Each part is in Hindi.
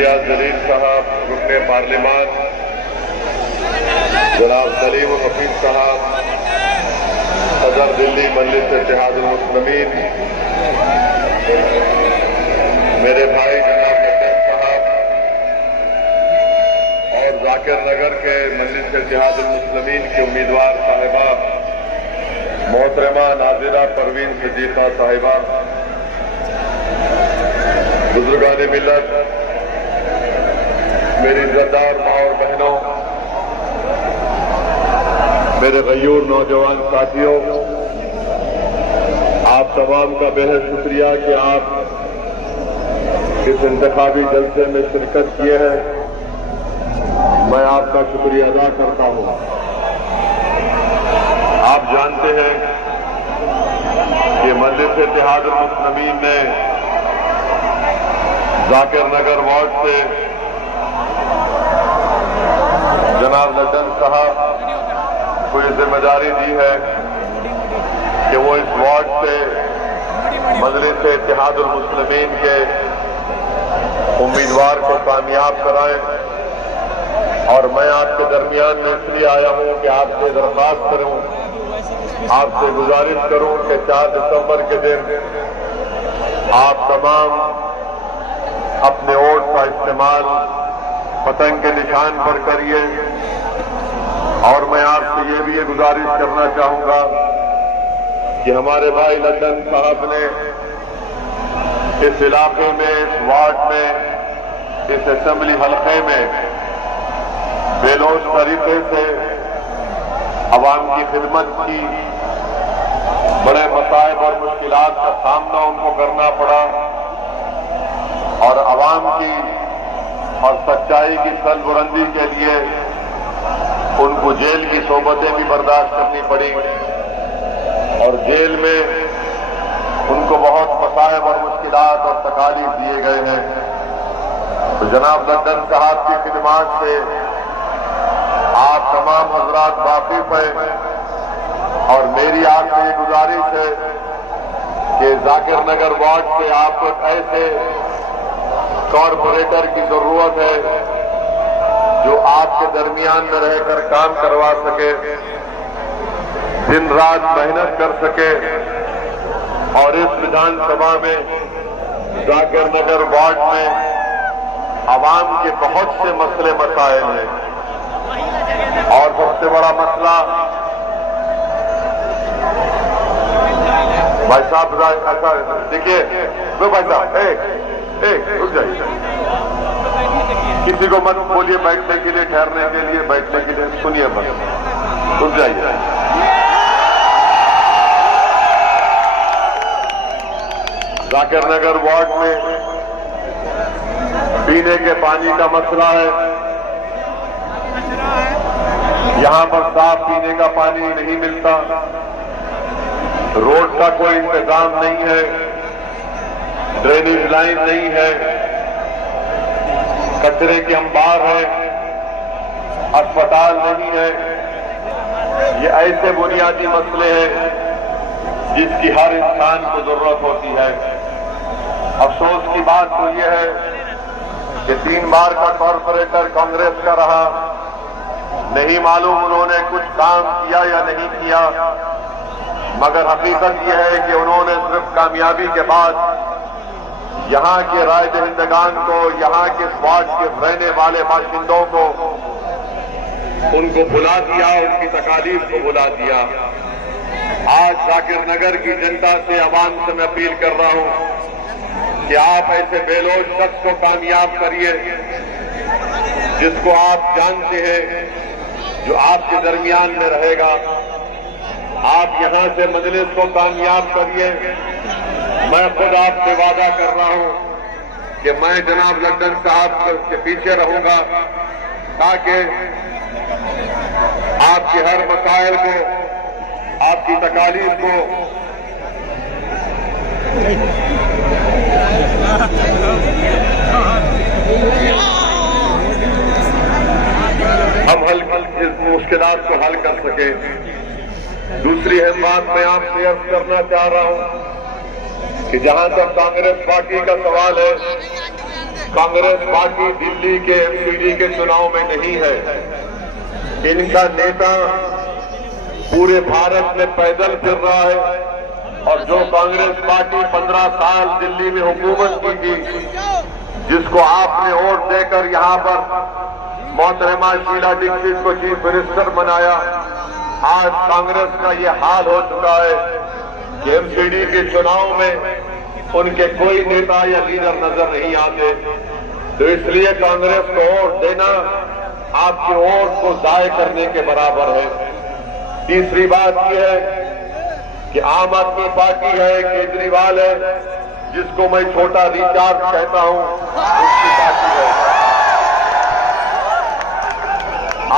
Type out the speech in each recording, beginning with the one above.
इम्तियाज जलील साहब, रुकने पार्लिमान जनाब सलीम हफीज साहब, सदर दिल्ली मजलिस इत्तेहादुल मुस्लिमीन, मेरे भाई जनाब नदीम साहब और जाकिर नगर के मजलिस इत्तेहादुल मुस्लिमीन के उम्मीदवार साहिबा मोहतरमा नाजिरा परवीन सिद्दीका साहिबा, बुजुर्गान मिल्लत, मेरी इज्जतदार माँ और बहनों, मेरे गयूर नौजवान साथियों, आप तमाम का बेहद शुक्रिया कि आप इस इंतखाबी जलसे में शिरकत किए हैं। मैं आपका शुक्रिया अदा करता हूं। आप जानते हैं कि मजलिस इत्तेहादुल मुस्लिमीन ने जाकिर नगर वार्ड से जनाब लड्डन साहब को ये जिम्मेदारी दी है कि वो इस वार्ड से मजलिस इत्तेहादुल मुस्लिमीन के उम्मीदवार को कामयाब कराएं। और मैं आपके दरमियान में इसलिए आया हूं कि आपसे दरख्वास्त करूं, आपसे गुजारिश करूं कि 4 दिसंबर के दिन आप तमाम अपने वोट का इस्तेमाल पतंग के निशान पर करिए। और मैं आपसे ये भी गुजारिश करना चाहूंगा कि हमारे भाई लड्डन साहब ने इस इलाके में, इस वार्ड में, इस असेंबली हल्के में बेलोस तरीके से अवाम की खिदमत की। बड़े मसाइब और मुश्किलात का सामना उनको करना पड़ा और अवाम की और सच्चाई की सरबुलंदी के लिए उनको जेल की सोबतें भी बर्दाश्त करनी पड़ी और जेल में उनको बहुत मसाइब और मुश्किलात और तकालीफ दिए गए हैं। तो जनाब लड्डन साहब की खिदमत से आप तमाम हजरात वाकिफ हैं और मेरी आपसे ये गुजारिश है कि जाकिर नगर वार्ड से आपको ऐसे कॉरपोरेटर की जरूरत है जो आपके दरमियान में रहकर काम करवा सके, दिन रात मेहनत कर सके। और इस विधानसभा में जाकिर नगर वार्ड में आवाम के बहुत से मसले मसाइल हैं और सबसे बड़ा मसला भाई साहब, ऐसा देखिए, वो भाई साहब एक रुक जाइए, किसी को मत बोलिए बैठने के लिए, ठहरने के लिए, बैठने के लिए, सुनिए बस, रुक जाइए। जाकिर नगर वार्ड में पीने के पानी का मसला है। यहां पर साफ पीने का पानी नहीं मिलता, रोड का कोई इंतजाम नहीं है, ड्रेनेज लाइन नहीं है, कचरे के अंबार है, अस्पताल नहीं है। ये ऐसे बुनियादी मसले हैं जिसकी हर इंसान को जरूरत होती है। अफसोस की बात तो यह है कि 3 बार का कॉरपोरेटर कांग्रेस का रहा, नहीं मालूम उन्होंने कुछ काम किया या नहीं किया, मगर हकीकत यह है कि उन्होंने सिर्फ कामयाबी के बाद यहां के राय दहिंदगान को, यहां के वार्ड के रहने वाले बाशिंदों को उनको भुला दिया, उनकी तकालीफ को भुला दिया। आज जाकिर नगर की जनता से, आवाम से मैं अपील कर रहा हूं कि आप ऐसे बेलोस शख्स को कामयाब करिए जिसको आप जानते हैं, जो आपके दरमियान में रहेगा। आप यहां से मजलिस को कामयाब करिए। मैं खुद आपसे वादा कर रहा हूं कि मैं जनाब लड्डन साहब के पीछे रहूंगा ताकि आपके हर मसाइल को, आपकी तकालीफ को हम इस मुश्किलात को हल कर सके। दूसरी अहम बात मैं आपसे अर्ज करना चाह रहा हूं कि जहां तक कांग्रेस पार्टी का सवाल है, कांग्रेस पार्टी दिल्ली के एमसीडी के चुनाव में नहीं है। इनका नेता पूरे भारत में पैदल फिर रहा है और जो कांग्रेस पार्टी 15 साल दिल्ली में हुकूमत की थी, जिसको आपने वोट देकर यहां पर मोहतरमा शीला दीक्षित को चीफ मिनिस्टर बनाया, आज कांग्रेस का ये हाल हो चुका है कि एमसीडी के चुनाव में उनके कोई नेता या लीडर नजर नहीं आते। तो इसलिए कांग्रेस को वोट देना आपके वोट को जाय करने के बराबर है। तीसरी बात यह है कि आम आदमी पार्टी है, केजरीवाल है, जिसको मैं छोटा रिचार्ज कहता हूं, उसकी पार्टी है।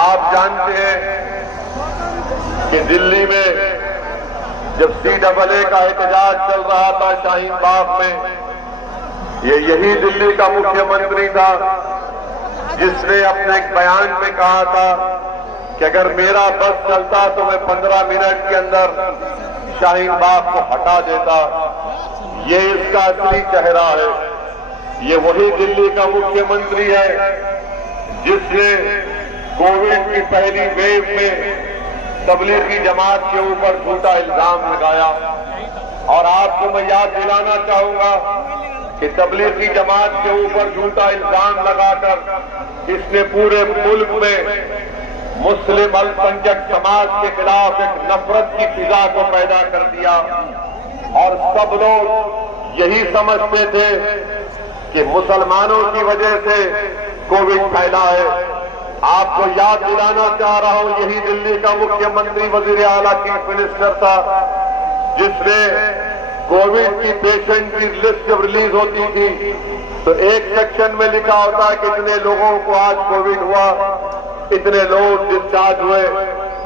आप जानते हैं कि दिल्ली में जब CAA का एहतजाज चल रहा था शाहीन बाग में, यही दिल्ली का मुख्यमंत्री था जिसने अपने एक बयान में कहा था कि अगर मेरा बस चलता तो मैं 15 मिनट के अंदर शाहीन बाग को हटा देता। ये इसका असली चेहरा है। ये वही दिल्ली का मुख्यमंत्री है जिसने कोविड की पहली वेव में तबलीगी जमात के ऊपर झूठा इल्जाम लगाया। और आपको मैं याद दिलाना चाहूंगा कि तबलीगी जमात के ऊपर झूठा इल्जाम लगाकर इसने पूरे मुल्क में मुस्लिम अल्पसंख्यक समाज के खिलाफ एक नफरत की फिजा को पैदा कर दिया। और सब लोग यही समझते थे कि मुसलमानों की वजह से कोविड फैला है। आपको याद दिलाना चाह रहा हूं, यही दिल्ली का मुख्यमंत्री वजीर आला चीफ मिनिस्टर था जिसने कोविड की पेशेंट की लिस्ट जब रिलीज होती थी तो एक सेक्शन में लिखा होता है कितने लोगों को आज कोविड हुआ, इतने लोग डिस्चार्ज हुए,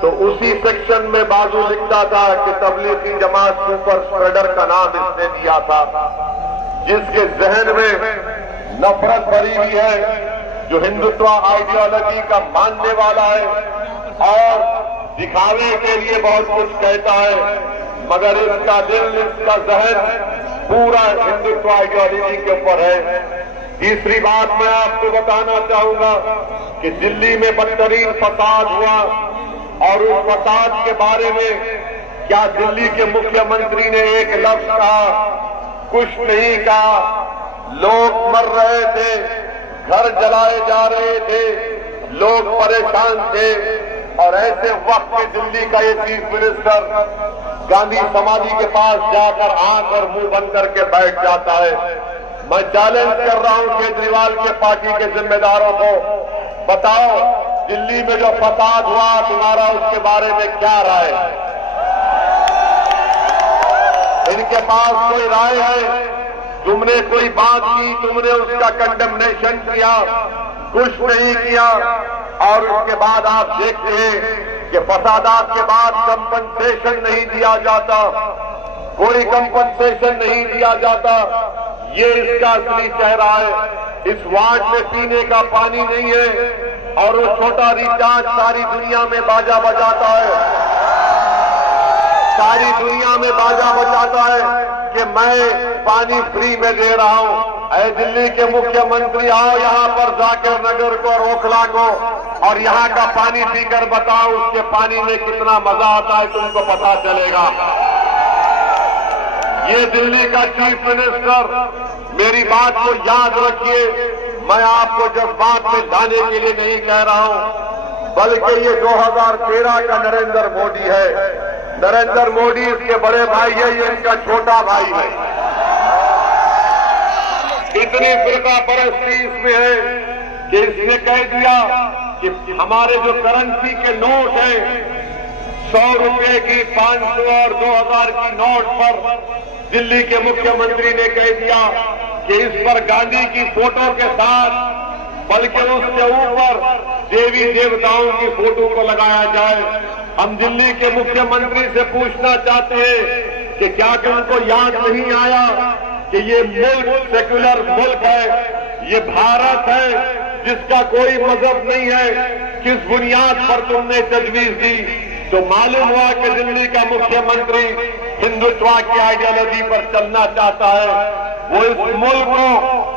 तो उसी सेक्शन में बाजू लिखता था कि तबलीगी जमात सुपर स्प्रेडर का नाम इसने दिया था। जिसके जहन में नफरत भरी हुई है, जो हिंदुत्व आइडियोलॉजी का मानने वाला है और दिखावे के लिए बहुत कुछ कहता है, मगर इसका दिल, इसका जहन पूरा हिंदुत्व आइडियोलॉजी के ऊपर है। तीसरी बात मैं आपको बताना चाहूंगा कि दिल्ली में बदतरीन फसाद हुआ और उस फसाद के बारे में क्या दिल्ली के मुख्यमंत्री ने एक लफ्ज कहा? कुछ नहीं कहा। लोग मर रहे थे, घर जलाए जा रहे थे, लोग परेशान थे और ऐसे वक्त में दिल्ली का ये चीफ मिनिस्टर गांधी समाधि के पास जाकर आंख और मुंह बंद करके बैठ जाता है। मैं चैलेंज कर रहा हूं केजरीवाल के पार्टी के जिम्मेदारों को, बताओ दिल्ली में जो फसाद हुआ तुम्हारा उसके बारे में क्या राय है? इनके पास कोई राय है? तुमने कोई बात की, तुमने उसका कंडेमनेशन किया? कुछ नहीं किया। और उसके बाद आप देखते हैं कि फसादात के बाद कंपनसेशन नहीं दिया जाता, कोई कंपनसेशन नहीं दिया जाता। ये इसका असली चेहरा है। इस वार्ड में पीने का पानी नहीं है और वो छोटा रिचार्ज सारी दुनिया में बाजा बजाता है, सारी दुनिया में बाजा बजाता है कि मैं पानी फ्री में दे रहा हूं। ऐ दिल्ली के मुख्यमंत्री, आओ यहां पर जाकिर नगर को और ओखला को और यहां का पानी पीकर बताओ उसके पानी में कितना मजा आता है, तुमको पता चलेगा। ये दिल्ली का चीफ मिनिस्टर, मेरी बात को याद रखिए, मैं आपको जज्बात में लाने के लिए नहीं कह रहा हूं, बल्कि ये 2013 का नरेंद्र मोदी है। नरेंद्र मोदी इसके बड़े भाई है, ये इनका छोटा भाई है। इतनी फिरका परस्ती इसमें है कि इसने कह दिया कि हमारे जो करेंसी के नोट हैं, 100 रुपए की, 500 और 2000 की नोट पर दिल्ली के मुख्यमंत्री ने कह दिया कि इस पर गांधी की फोटो के साथ, बल्कि उसके ऊपर देवी देवताओं की फोटो को लगाया जाए। हम दिल्ली के मुख्यमंत्री से पूछना चाहते हैं कि क्या कि उनको याद नहीं आया कि ये मुल्क सेक्युलर मुल्क है, ये भारत है जिसका कोई मजहब नहीं है। किस बुनियाद पर तुमने तजवीज दी? तो मालूम हुआ कि दिल्ली का मुख्यमंत्री हिंदुत्व की आइडियोलॉजी पर चलना चाहता है, वो इस मुल्क को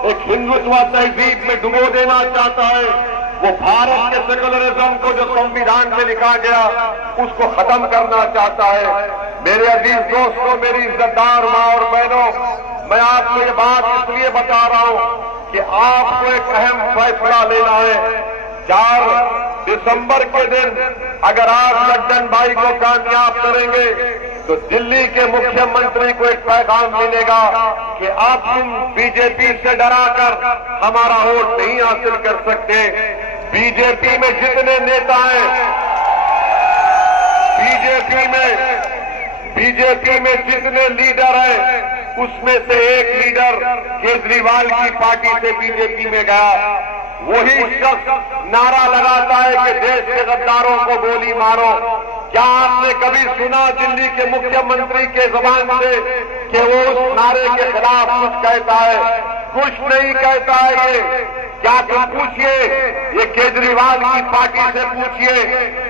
एक हिंदुत्व तहजीब में डुबो देना चाहता है, वो भारत के सेकुलरिज्म को जो संविधान में लिखा गया उसको खत्म करना चाहता है। मेरे अजीज दोस्तों, मेरी इज्जतदार माँ और बहनों, मैं आपको ये बात इसलिए बता रहा हूं कि आपको एक अहम फैसला लेना है। 4 दिसंबर के दिन अगर आप लड्डन भाई को कामयाब करेंगे तो दिल्ली के मुख्यमंत्री को एक पैगाम मिलेगा कि आप तुम बीजेपी से डराकर हमारा वोट नहीं हासिल कर सकते। बीजेपी में जितने नेता हैं, बीजेपी में जितने लीडर हैं, उसमें से एक लीडर केजरीवाल की पार्टी से बीजेपी में गया। वही शख्स नारा लगाता है कि देश के गद्दारों को गोली मारो। क्या आपने कभी सुना दिल्ली के मुख्यमंत्री के जबान से कि वो उस नारे के खिलाफ कुछ कहता है? कुछ नहीं कहता है ये। क्या तुम पूछिए, ये केजरीवाल की पार्टी से पूछिए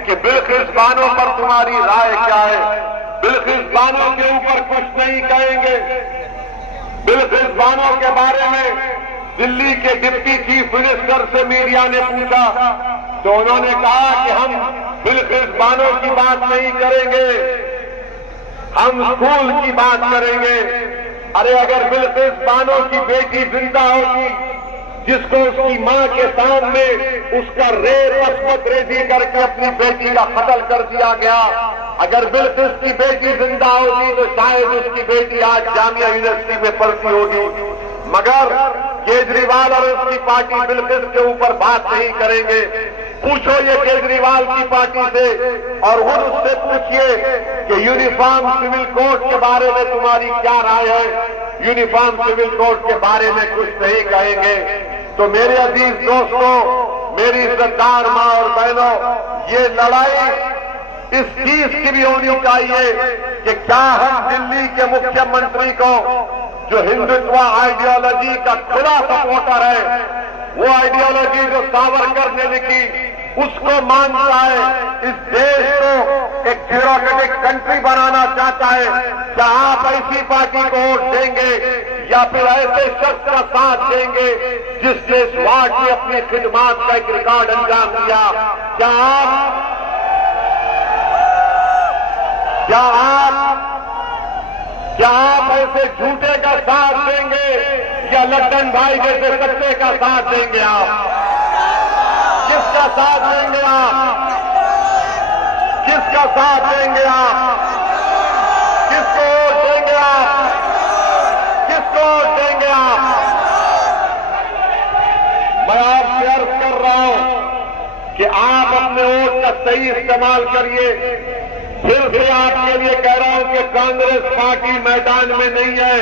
कि बिल्किस बानो पर तुम्हारी राय क्या है। बिल्किस बानो के ऊपर कुछ नहीं कहेंगे। बिल्किस बानो के बारे में दिल्ली के डिप्टी चीफ मिनिस्टर से मीडिया ने पूछा तो उन्होंने कहा कि हम बिल्किस बानो की बात नहीं करेंगे, हम स्कूल की बात करेंगे। अरे अगर बिल्किस बानो की बेटी जिंदा होती, जिसको उसकी मां के सामने उसका रेप अस्मत रेजी करके अपनी बेटी का कत्ल कर दिया गया, अगर बिल्किस की बेटी जिंदा होती तो शायद उसकी बेटी आज जामिया यूनिवर्सिटी में पढ़ती होगी। मगर केजरीवाल और उसकी पार्टी बिल्किस के ऊपर बात नहीं करेंगे। पूछो ये केजरीवाल की पार्टी से और खुद उससे पूछिए कि यूनिफॉर्म सिविल कोड के बारे में तुम्हारी क्या राय है। यूनिफॉर्म सिविल कोड के बारे में कुछ नहीं कहेंगे। तो मेरे अजीज दोस्तों, मेरी इज्जतदार माँ और बहनों, ये लड़ाई इस चीज की भी होनी चाहिए कि क्या हम दिल्ली के मुख्यमंत्री को, जो हिंदुत्व आइडियोलॉजी का खुला सपोर्टर है, वो आइडियोलॉजी जो सावरकर ने लिखी, उसको मानता है, इस देश को एक ब्यूरोक्रेटिक कंट्री बनाना चाहता है, क्या आप ऐसी पार्टी को वोट देंगे या फिर ऐसे शख्स का साथ देंगे जिसने इस वार्ड में अपनी खिदमत का एक रिकॉर्ड अंजाम दिया? क्या आप ऐसे झूठे का साथ देंगे या लड्डन भाई जैसे सच्चे का साथ देंगे? आप किसका साथ देंगे? आप किसका साथ देंगे? आप किसको वोट देंगे? आप किसको वोट देंगे? आप मैं आपसे अर्ज कर रहा हूं कि आप अपने वोट का सही इस्तेमाल करिए। फिर से आपके लिए कह रहा हूं कि कांग्रेस पार्टी मैदान में नहीं है।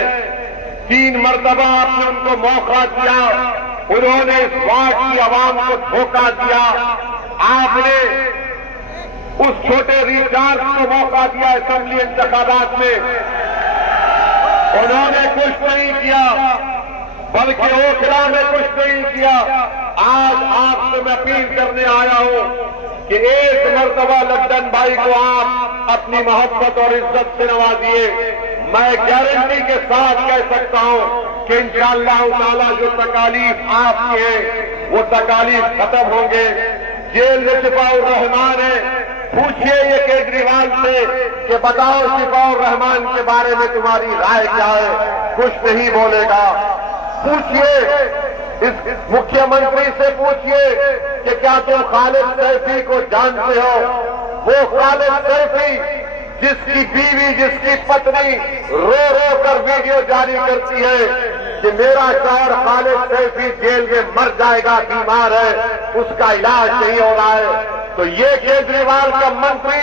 3 मरतबा आपने उनको मौका दिया, उन्होंने इस वार्ड की आवाम को धोखा दिया। आपने उस छोटे रिचार्ज को मौका दिया असेंबली इंतखाबात में, उन्होंने कुछ नहीं किया, बल्कि ओखला में कुछ नहीं किया। आज आपसे मैं अपील करने आया हूं कि एक मरतबा लड्डन भाई को आप अपनी मोहब्बत और इज्जत से नवाजिए। मैं गारंटी के साथ कह सकता हूं कि इंशाअल्लाह ताला जो तकालीफ आपकी है वो तकालीफ खत्म होंगे। जेल में सिपाउर रहमान है, पूछिए ये केजरीवाल से कि बताओ सिपाउर रहमान के बारे में तुम्हारी राय क्या है? कुछ नहीं बोलेगा। पूछिए इस मुख्यमंत्री से पूछिए कि क्या तुम खालिद सैफी को जानते हो? वो खालिद सैफी जिसकी बीवी, जिसकी पत्नी रो रो कर वीडियो जारी करती है कि मेरा शौहर खालिद सैफी जेल में मर जाएगा, बीमार है, उसका इलाज नहीं हो रहा है। तो ये केजरीवाल का मंत्री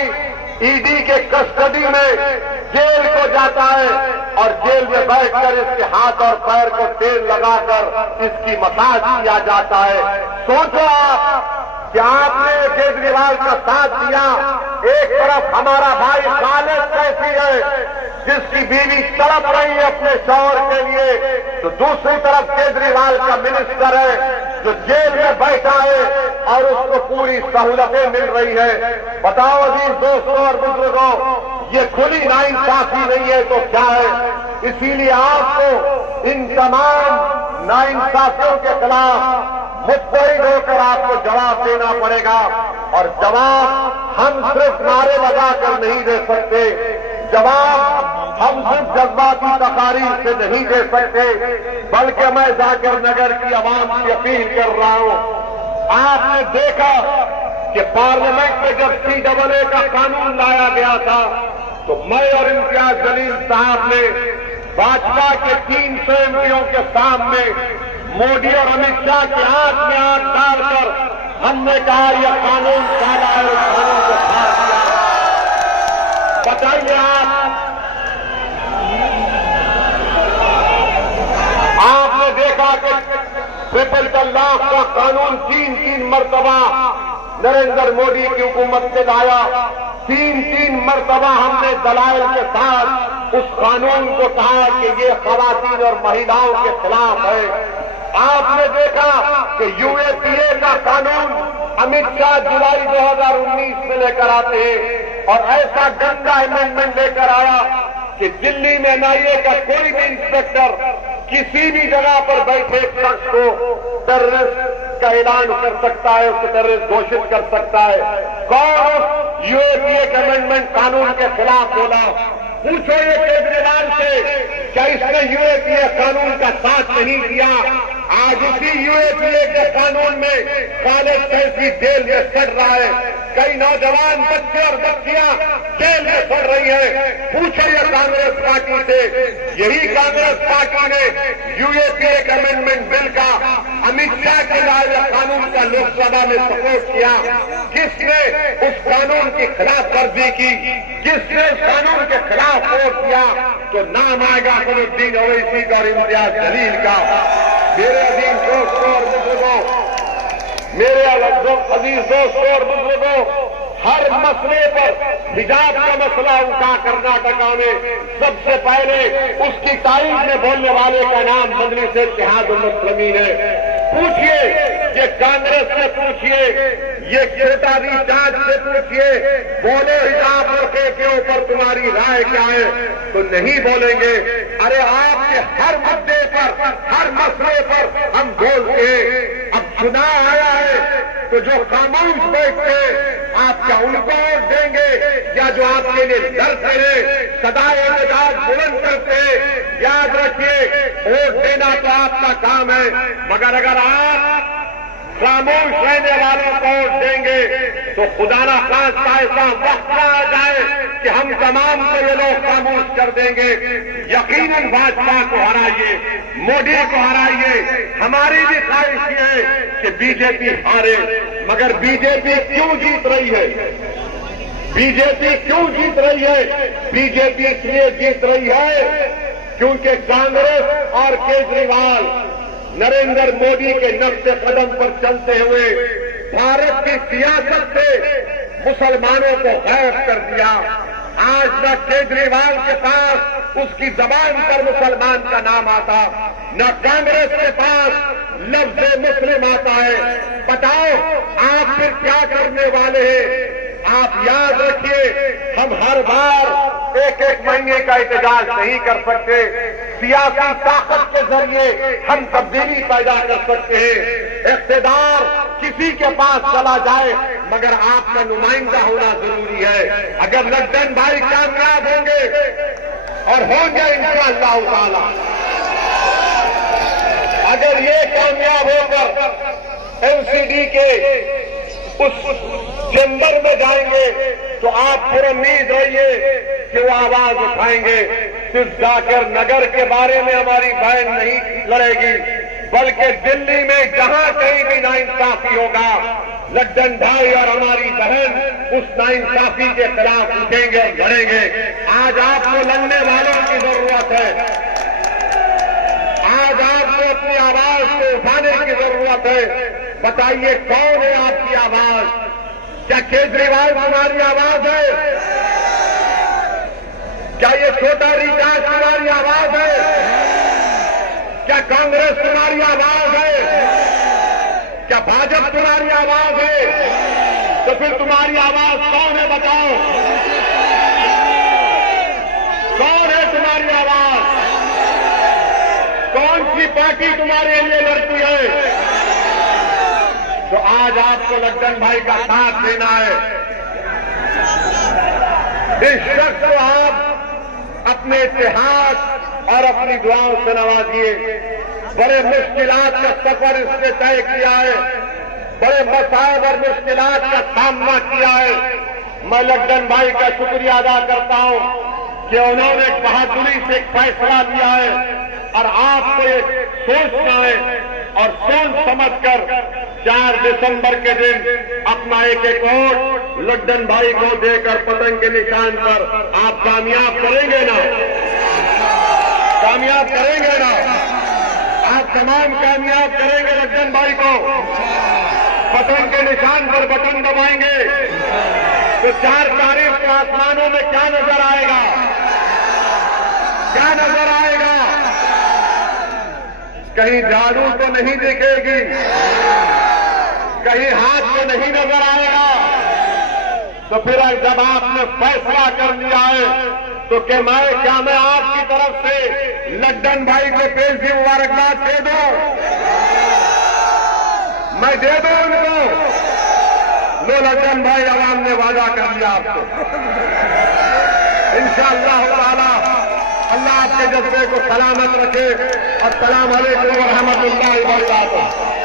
ईडी के कस्टडी में जेल को जाता है और जेल में बैठकर इसके हाथ और पैर को तेल लगाकर इसकी मसाज किया जाता है। सोचो आप कि आपने केजरीवाल का साथ दिया। एक तरफ हमारा भाई खालिद सैफी है जिसकी बीवी तड़प रही है अपने शौहर के लिए, तो दूसरी तरफ केजरीवाल का मिनिस्टर है जो जेल में बैठा है और उसको पूरी सहूलतें मिल रही है। बताओ अजीज दोस्तों और बुजुर्गों, ये खुली नाइंसाफी नहीं है तो क्या है। इसीलिए आपको इन तमाम नाइंसाफियों के खिलाफ मुत्तहिद होकर आपको जवाब देना पड़ेगा। और जवाब हम सिर्फ नारे लगाकर नहीं दे सकते, जवाब हम सिर्फ जज्बाती तकारीर से नहीं दे सकते, बल्कि मैं जाकिर नगर की आवाम से अपील कर रहा हूं। आपने देखा कि पार्लियामेंट में जब CAA का कानून लाया गया था तो मैं और इम्तियाज जलील साहब ने भाजपा के 300 MPओं के सामने मोदी और अमित शाह के आंख में आंख डालकर हमने कहा यह कानून काला है, इस कानून को खास किया। बताइए आपने देखा कि ट्रिपल तलाक का कानून 3 मरतबा नरेंद्र मोदी की हुकूमत ने लाया। 3 मरतबा हमने दलाइल के साथ उस कानून को कहा कि ये खवातीन और महिलाओं के खिलाफ है। आपने देखा कि UAPA का कानून अमित शाह जुलाई 2019 में लेकर आते हैं और ऐसा गंदा अमेंडमेंट लेकर आया कि दिल्ली में NIA का कोई भी इंस्पेक्टर किसी भी जगह पर बैठे शख्स को टेररिस्ट का ऐलान कर सकता है, उसको टेररिस्ट घोषित कर सकता है। कौन UAPA के अमेंडमेंट कानून के खिलाफ बोला? पूछो ये केजरीवाल से, क्या इसने UAPA कानून का साथ नहीं किया? आज इसी UAPA के कानून में कॉलेज कैसी जेल में सड़ रहा है, कई नौजवान बच्चे और बच्चियां जेल में सड़ रही है। पूछो ये कांग्रेस पार्टी से, यही कांग्रेस पार्टी ने UAPA के अमेंडमेंट बिल का अमित शाह के लाए कानून का लोकसभा में सपोर्ट किया। किसने उस कानून की खिलाफ वर्जी की, किसने उस कानून के खिलाफ वोट किया? तो नाम आएगा फरुद्दीन ओवैसी का और इम्तियाज जलील का। मेरे अजीज दोस्तों और बुजुर्गों, मेरे अजीज दोस्तों और बुजुर्गों, हर मसले पर हिजाब का मसला उठा कर्नाटका में सबसे पहले उसकी तारीफ में बोलने वाले का नाम मजलिस इत्तेहादुल मुस्लिमीन है। पूछिए, ये कांग्रेस से पूछिए, ये छोटा रिचार्ज से पूछिए, बोले हिजाब रखे के ऊपर तुम्हारी राय क्या है? तो नहीं बोलेंगे। अरे आपके हर मुद्दे पर, हर मसले पर हम बोलते हैं। अब चुनाव आया है तो जो खामोश बैठते आप क्या उनको वोट देंगे या जो आपके लिए लड़ते हैं, सदाए मिजाज बुलंद करते हैं? याद रखिए, वोट देना तो आपका काम है, मगर अगर आप खामोश रहने वालों को वोट देंगे तो खुदा ना खास्ता ऐसा वक्त आ जाए कि हम तमाम को ये लोग खामोश कर देंगे। यकीनन भाजपा को हराइए, मोदी को हराइए। हमारी भी ख्वाहिश ये है कि बीजेपी हारे, मगर बीजेपी क्यों जीत रही है? बीजेपी क्यों जीत रही है? बीजेपी इसलिए जीत रही है क्योंकि कांग्रेस और केजरीवाल नरेंद्र मोदी के नक्शे कदम पर चलते हुए भारत की सियासत से मुसलमानों को गायब कर दिया। आज न केजरीवाल के पास उसकी जबान पर मुसलमान का नाम आता, न कांग्रेस के पास लफ्ज़ मुस्लिम आता है। बताओ आप फिर क्या करने वाले हैं? आप याद रखिए, हम हर बार एक महीने का एहतजाज नहीं कर सकते। सियासी ताकत के जरिए हम तब्दीली पैदा कर सकते हैं। इख्तिदार किसी के पास चला जाए, मगर आपका नुमाइंदा होना जरूरी है। अगर लड्डन भाई कामयाब होंगे और होंगे इंशाअल्लाह ताला, अगर ये कामयाब होकर एमसीडी के उस चैम्बर में जाएंगे तो आप पूरी उम्मीद रहिए कि वो आवाज उठाएंगे। सिर्फ जाकिर नगर के बारे में हमारी बहन नहीं लड़ेगी, बल्कि दिल्ली में जहां कहीं भी नाइंसाफी होगा, लड्डन भाई और हमारी बहन उस नाइंसाफी के खिलाफ उठेंगे और लड़ेंगे। आज आपको लड़ने वालों की जरूरत है। आज आपको अपनी आवाज को उठाने की जरूरत है। बताइए कौन है आपकी आवाज? क्या केजरीवाल तुम्हारी आवाज है? क्या ये छोटा रिचार्ज तुम्हारी आवाज है? क्या कांग्रेस तुम्हारी आवाज है? क्या भाजपा तुम्हारी आवाज है? तो फिर तुम्हारी आवाज कौन है बताओ? कौन है तुम्हारी आवाज? कौन सी पार्टी तुम्हारे लिए लड़ती है? तो आज आपको लड्डन भाई का साथ देना है। इस शख्स को आप अपने इतिहास और अपनी दुआओं से नवाजिए। बड़े मुश्किलात का सफर इसने तय किया है, बड़े मसाइब और मुश्किलात का सामना किया है। मैं लड्डन भाई का शुक्रिया अदा करता हूं कि उन्होंने बहादुरी से एक फैसला लिया है और आपको ये सोचना है और सोच समझकर 4 दिसंबर के दिन अपना एक वोट लड्डन भाई को देकर पतंग के निशान पर आप कामयाब करेंगे ना? कामयाब करेंगे ना? आप तमाम कामयाब करेंगे लड्डन भाई को। पतंग के निशान पर बटन दबाएंगे तो 4 तारीख को आसमानों में क्या नजर आएगा? क्या नजर आएगा? कहीं जादू तो नहीं दिखेगी, कहीं हाथ तो नहीं नजर आएगा। तो फिर जब आपने फैसला कर लिया है तो क्या मैं आपकी तरफ से लड्डन भाई को पेश की मुबारकबाद दे दूं? मैं दे दूं उनको? लो लड्डन भाई, आवाम ने वादा कर लिया आपको। इंशाअल्लाह ताला अल्लाह आपके जज्बे को सलामत रखे। अस्सलाम वालेकुम व रहमतुल्लाहि व बरकातुहू।